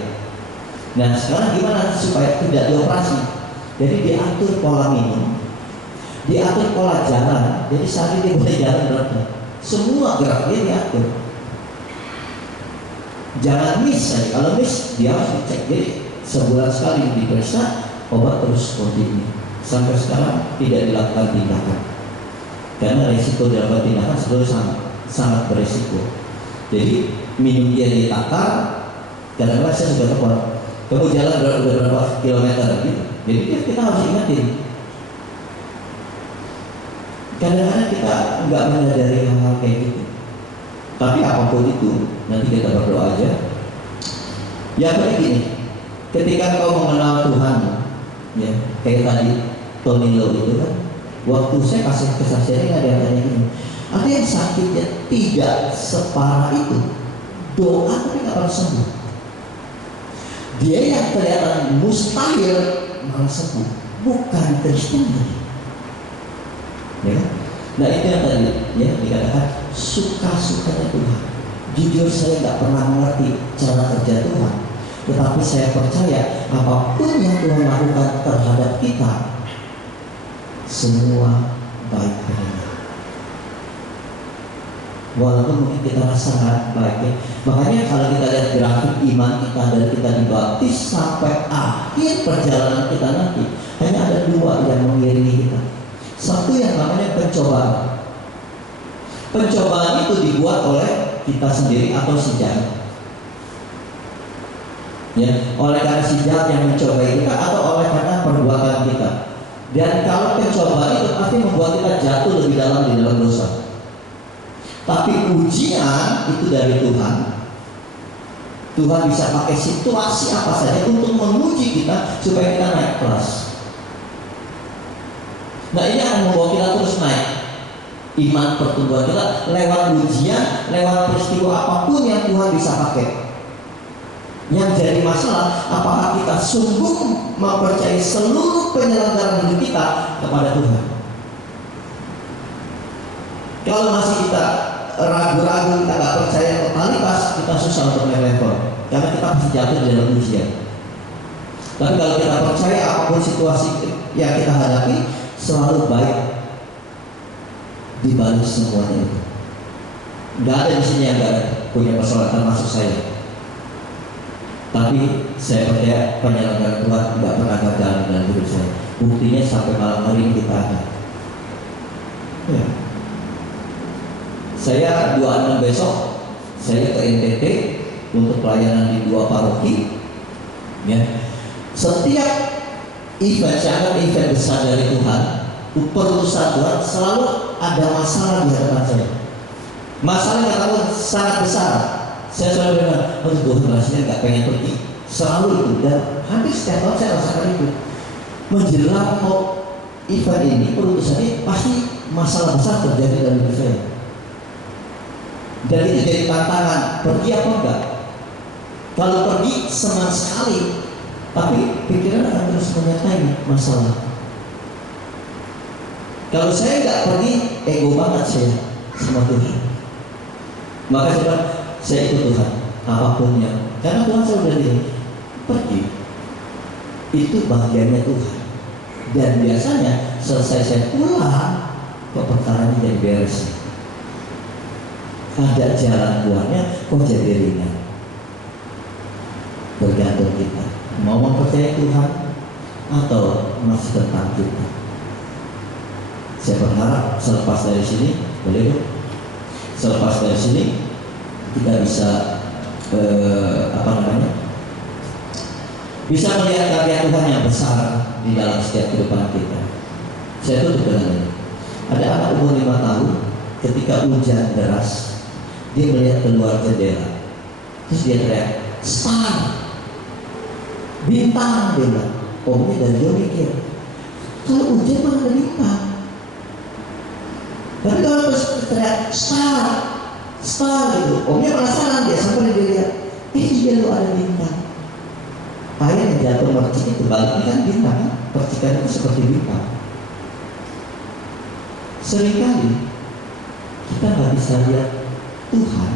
Nah sekarang gimana supaya tidak dioperasi? Jadi diatur pola minum, diatur pola jalan. Jadi saat ini boleh jalan berapa? Semua gerak dia diatur. Jangan miss aja. Kalau miss dia harus dicek. Jadi sebulan sekali diperiksa, obat terus kontinu. Sampai sekarang tidak dilakukan tindakan. Karena risiko dilakukan tindakan sebetulnya sangat berisiko. Jadi minum dia ditakar, kadang-kadang saya sudah telepon, kamu jalan berapa kilometer gitu. Jadi kita harus ingatin. Kadang-kadang kita nggak menyadari hal-hal kayak gitu. Tapi apapun itu, nanti kita berdoa aja. Yang penting gini, ketika kau mengenal Tuhan, ya kayak tadi Tony Low itu kan, waktu saya kasih kesaksiannya ada yang tanya gini, ada yang sakitnya tidak separah itu, doa tapi nggak pernah sembuh. Dia yang kelihatan mustahil malah sembuh, bukan Kristen lagi. Ya kan? Nah itu yang tadi ya dikatakan suka-sukanya Tuhan. Jujur saya nggak pernah mengerti cara kerja Tuhan, tetapi saya percaya apapun yang Tuhan lakukan terhadap kita, semua baik adanya. Walaupun mungkin kita rasa nggak baik ya. Makanya kalau kita lihat grafik iman kita dan kita dibaptis sampai akhir perjalanan kita nanti, hanya ada dua yang mengiringi kita. Satu yang namanya pencobaan. Pencobaan itu dibuat oleh kita sendiri atau si jahat. Ya, oleh karena si jahat yang mencobai kita atau oleh karena perbuatan kita. Dan kalau pencobaan itu pasti membuat kita jatuh lebih dalam di dalam dosa. Tapi ujian itu dari Tuhan. Tuhan bisa pakai situasi apa saja untuk menguji kita supaya kita naik kelas. Nah ini akan membawa kita terus naik. Iman pertumbuhan kita lewat ujian, lewat peristiwa apapun yang Tuhan bisa pakai. Yang jadi masalah, apakah kita sungguh mempercayai seluruh penyelenggaraan hidup kita kepada Tuhan? Kalau masih kita ragu-ragu, kita nggak percaya totalitas, kita susah untuk naik level, karena kita pasti jatuh di dalam ujian. Tapi kalau kita percaya apapun situasi yang kita hadapi selalu baik di balik semuanya itu. Nggak ada di sini yang nggak punya persoalan termasuk saya. Tapi saya percaya penyelenggaraan Tuhan tidak pernah gagal dalam hidup saya. Buktinya sampai malam hari ini kita ada. Ya. Saya 26 besok saya ke NTT untuk pelayanan di 2 paroki. Ya. Setiap event besar dari Tuhan, urusan Tuhan selalu ada masalah di hadapan saya. Masalah yang katakan sangat besar. Saya selalu bilang, Tuhan rasanya nggak pengen pergi. Selalu itu, dan hampir setiap tahun saya rasakan itu. Menjelang mau event ini, urusan ini pasti masalah besar terjadi dalam hidup saya. Dan itu jadi tantangan, pergi apa enggak? Kalau pergi senang sekali, tapi pikiran akan terus menyertai masalah. Kalau saya nggak pergi, ego banget saya sama Tuhan. Maka saya ikut Tuhan, apapun yang, karena Tuhan selalu bilang, pergi. Itu bagiannya Tuhan. Dan biasanya selesai saya pulang, kok perkaranya jadi beres. Ada jalan keluarnya, kok jadi ringan. Bergantung kita, mau mempercayai Tuhan atau masih tentang kita. Saya berharap selepas dari sini, boleh dong? Selepas dari sini kita bisa bisa melihat karya Tuhan yang besar di dalam setiap kehidupan kita. Saya tutup dengan ini. Ada anak umur 5 tahun, ketika hujan deras, dia melihat keluar jendela, terus dia teriak, "Star, bintang!" Dia bilang. Omnya dan dia mikir, kalau hujan mana ada bintang? Tapi kalau terus teriak, "Star, star!" gitu, omnya penasaran, dia sampai dia lihat, iya lo ada bintang. Air yang jatuh mercik itu balik, ini kan bintang, kan? Percikan itu seperti bintang. Seringkali kita nggak bisa lihat Tuhan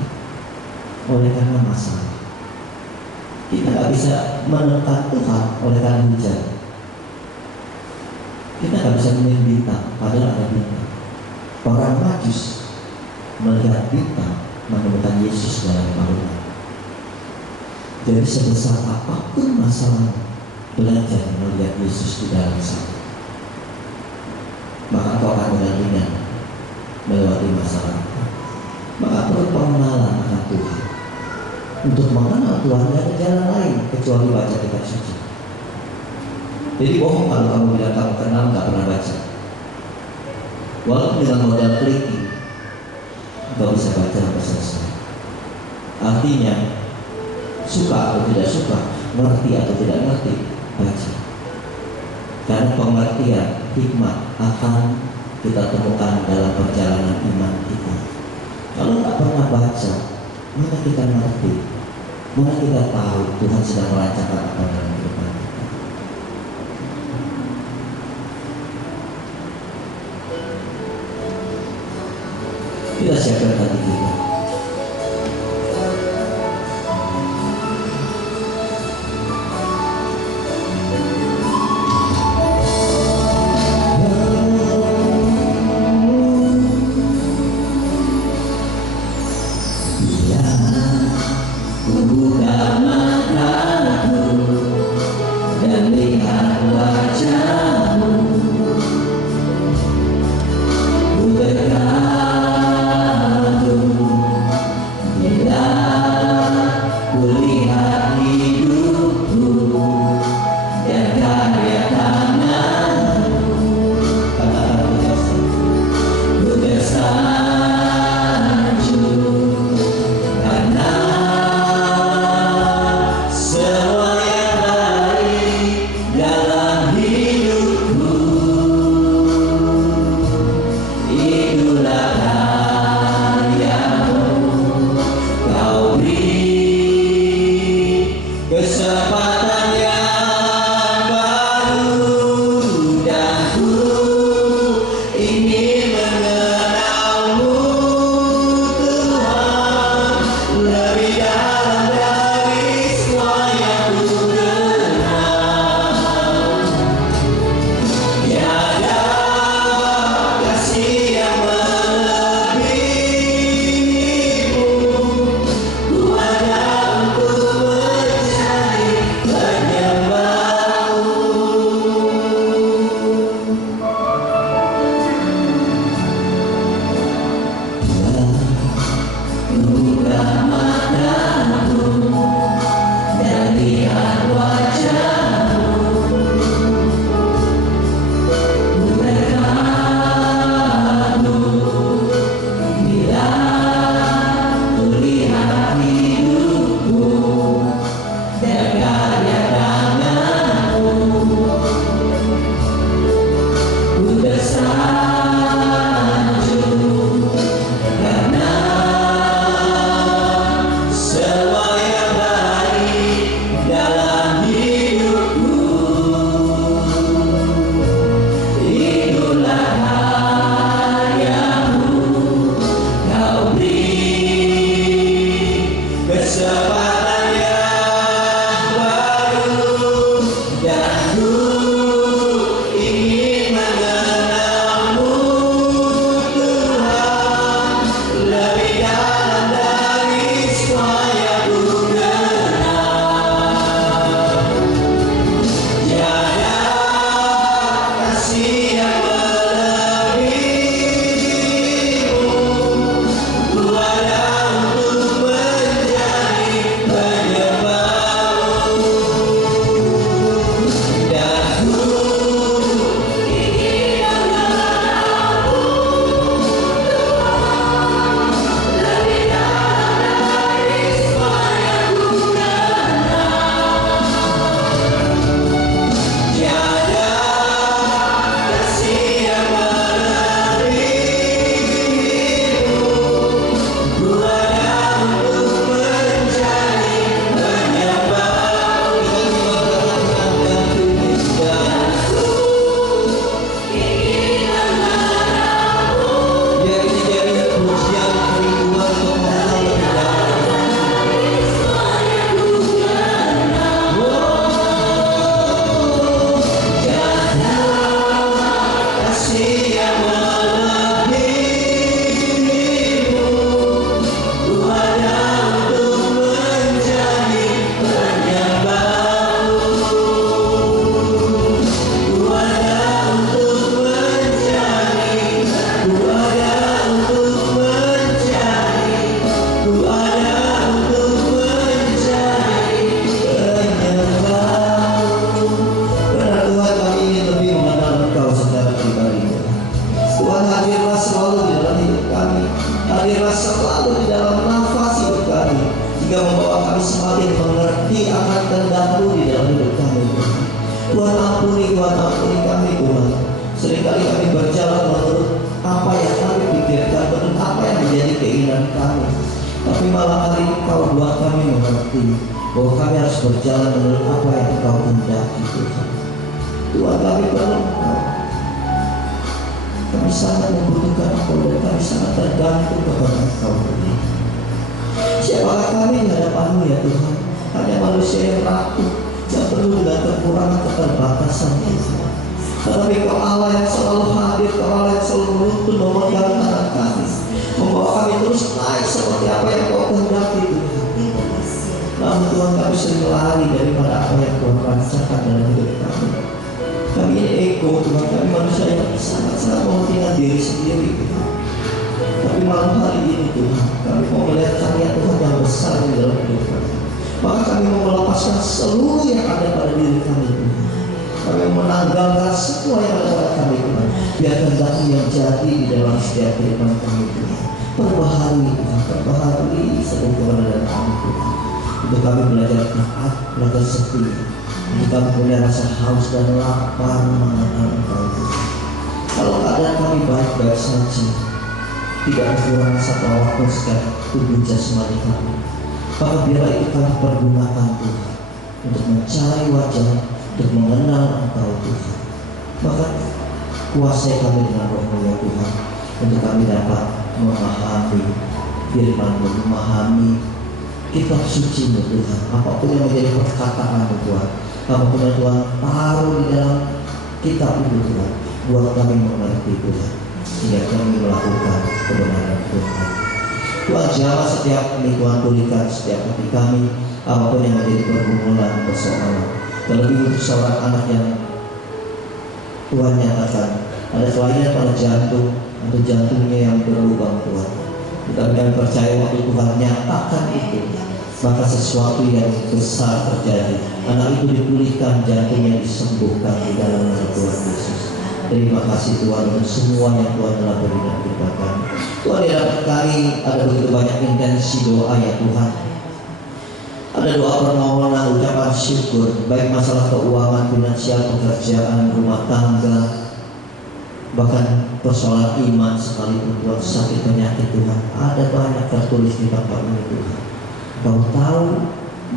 oleh karena masalah. Kita nggak bisa menemukan Tuhan oleh karena hujan. Kita nggak bisa melihat bintang, padahal ada bintang. Orang Majus melihat bintang menemukan Yesus dalam bangunan. Jadi sebesar apapun masalah, belajar melihat Yesus di dalam sana. Maka kau akan dengan ringan melewati masalah. Maka perlu pengenalan akan Tuhan. Untuk mengenal Tuhan tidak ada jalan lain kecuali baca kitab suci. Jadi bohong kalau kamu bilang kamu kenal nggak pernah baca. Walaupun dengan modal clicking, kau bisa baca sampai selesai. Artinya, suka atau tidak suka, ngerti atau tidak ngerti, baca. Karena pengertian, hikmat akan kita temukan dalam perjalanan iman kita. Kalau tak pernah baca, mana kita ngerti, mana kita tahu Tuhan sedang merancangkan apa dalam kehidupan kita. Kita siapkan hati kita. Ku berkagum malam hari ini Kau buat kami mengerti bahwa kami harus berjalan menurut apa yang Kau kehendaki Tuhan. Tuhan, kami perlu Engkau. Kami sangat membutuhkan Engkau dan kami sangat tergantung kepada Engkau. Siapakah kami di hadapan-Mu ya Tuhan? Hanya manusia yang rapuh, yang perlu dengan kekurangan keterbatasan Tuhan. Tetapi Kau Allah yang selalu hadir, Kau Allah yang selalu menuntun memegang tangan kami, membawa kami terus naik seperti apa yang Kau kehendaki Tuhan. Namun Tuhan, kami sering lari daripada apa yang Tuhan rancangkan dalam hidup kami. Kami ini ego Tuhan, kami manusia yang sangat-sangat mementingkan diri sendiri Tuhan. Tapi malam hari ini Tuhan, kami mau melihat karya Tuhan yang besar di dalam hidup kami. Maka kami mau melepaskan seluruh yang ada pada diri kami Tuhan. Kami menanggalkan semua yang ada pada kami Tuhan. Biar kehendak-Mu yang jadi di dalam setiap kehidupan kami Tuhan. Perbaharui Tuhan, perbaharui seluruh kebenaran kami Tuhan. Untuk kami belajar taat, belajar setia. Untuk kami punya rasa haus dan lapar mengenal Engkau Tuhan. Kalau keadaan kami baik-baik saja, tidak kekurangan satu awak pun sekarang tubuh jasmani kami, maka biarlah itu kami pergunakan Tuhan untuk mencari wajah, untuk mengenal Engkau Tuhan. Maka kuasai kami dengan Roh-Mu ya Tuhan, untuk kami dapat memahami firman-Mu, memahami kitab suci-Mu Tuhan. Apapun yang menjadi perkataan-Mu Tuhan, apapun yang Tuhan taruh di dalam kitab itu Tuhan, buat kami mengerti Tuhan, sehingga kami melakukan kebenaran Tuhan. Tuhan, jamah setiap ini Tuhan, pulihkan setiap hati kami, apapun yang menjadi pergumulan, persoalan. Terlebih untuk seorang anak yang Tuhan nyatakan ada kelainan pada jantung atau jantungnya yang berlubang Tuhan. Kami percaya waktu Tuhan nyatakan itu, maka sesuatu yang besar terjadi. Anak itu dipulihkan, jantungnya disembuhkan di dalam nama Tuhan Yesus. Terima kasih Tuhan untuk semua yang Tuhan telah beri dan berikan. Tuhan, di dalam kami ada begitu banyak intensi doa ya Tuhan. Ada doa permohonan, ucapan syukur, baik masalah keuangan, finansial, pekerjaan, rumah tangga, bahkan persoalan iman sekalipun Tuhan, sakit penyakit Tuhan. Ada banyak tertulis di tempat ini Tuhan. Kau tahu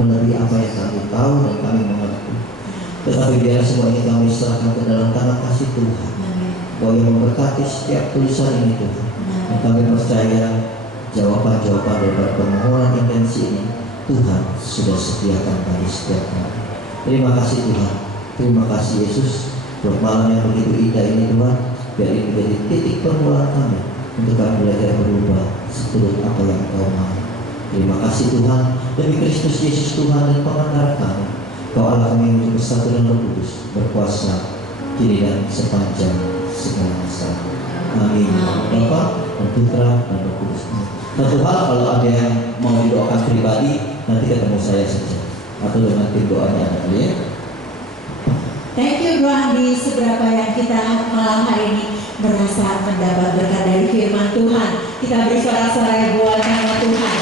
melebihi apa yang kami tahu dan kami mengerti. Tetapi biar semua ini kami serahkan ke dalam tangan kasih Tuhan. Kau yang memberkati setiap tulisan ini Tuhan. Dan kami percaya jawaban-jawaban dari permohonan intensi ini Tuhan sudah sediakan bagi setiap kami. Terima kasih Tuhan. Terima kasih Yesus buat malam yang begitu indah ini Tuhan. Biar ini menjadi titik permulaan kami untuk kami belajar berubah seturut apa yang Kau mau. Terima kasih Tuhan, demi Kristus Yesus Tuhan dan pengantar kami. Kau Allah kami untuk bersatu dan berkudus, berkuasa kini dan sepanjang segala masa. Amin. Bapa dan Putra dan Roh Kudus. Satu hal, kalau ada yang mau didoakan pribadi, nanti ketemu saya saja atau dengan tim doanya ada ya. Thank you Bro Andi, seberapa yang kita malam hari ini merasa mendapat berkat dari firman Tuhan. Kita beri suara-suara buat nama Tuhan.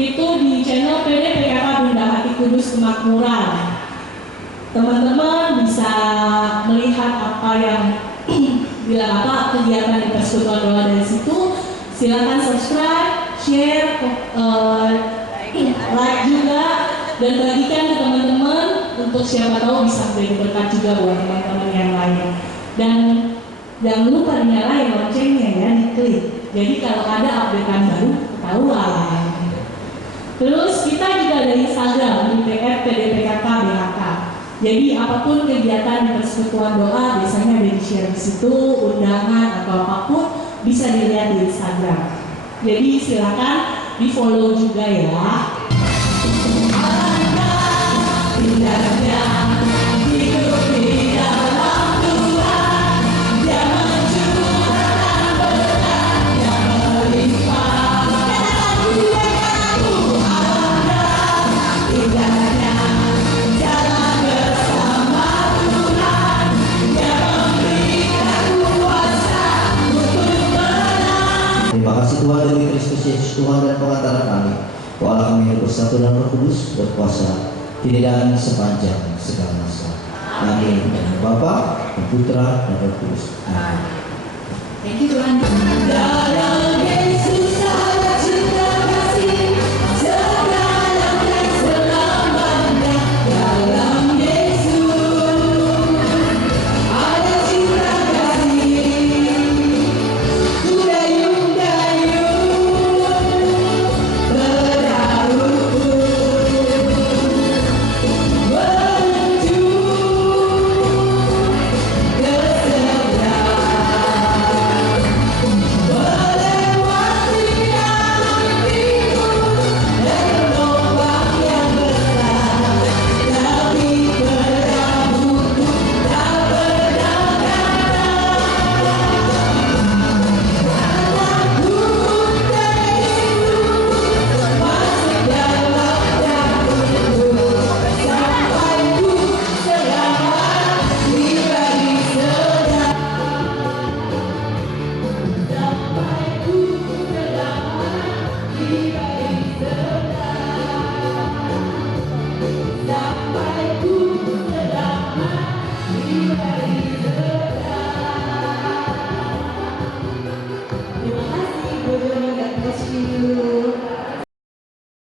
Itu di channel PDPKK Bunda Hati Kudus Kemakmuran. Teman-teman bisa melihat apa yang kegiatan di persekutuan doa dari situ. Silakan subscribe, share, like juga, dan bagikan ke teman-teman untuk siapa tahu bisa menjadi berkat juga buat teman-teman yang lain. Dan jangan lupa dinyalain loncengnya ya, diklik. Jadi kalau ada updatean baru ketahuan. Terus kita juga ada Instagram di @pdpkkbhk. Jadi apapun kegiatan di persekutuan doa biasanya ada di share di situ, undangan atau apapun bisa dilihat di Instagram. Jadi silakan di follow juga ya. Indahnya hidup di dalam Tuhan, Dia mencurahkan berkat yang melimpah. Indahnya jalan bersama Tuhan, Dia memberikan kuasa Kristus Tuhan dan pengantara kami, Allah kami hidup bersatu dan Roh Kudus berkuasa kini dan sepanjang segala masa. Amin. Dan Bapa dan Putra dan Roh Kudus. Amin. Thank you Tuhan.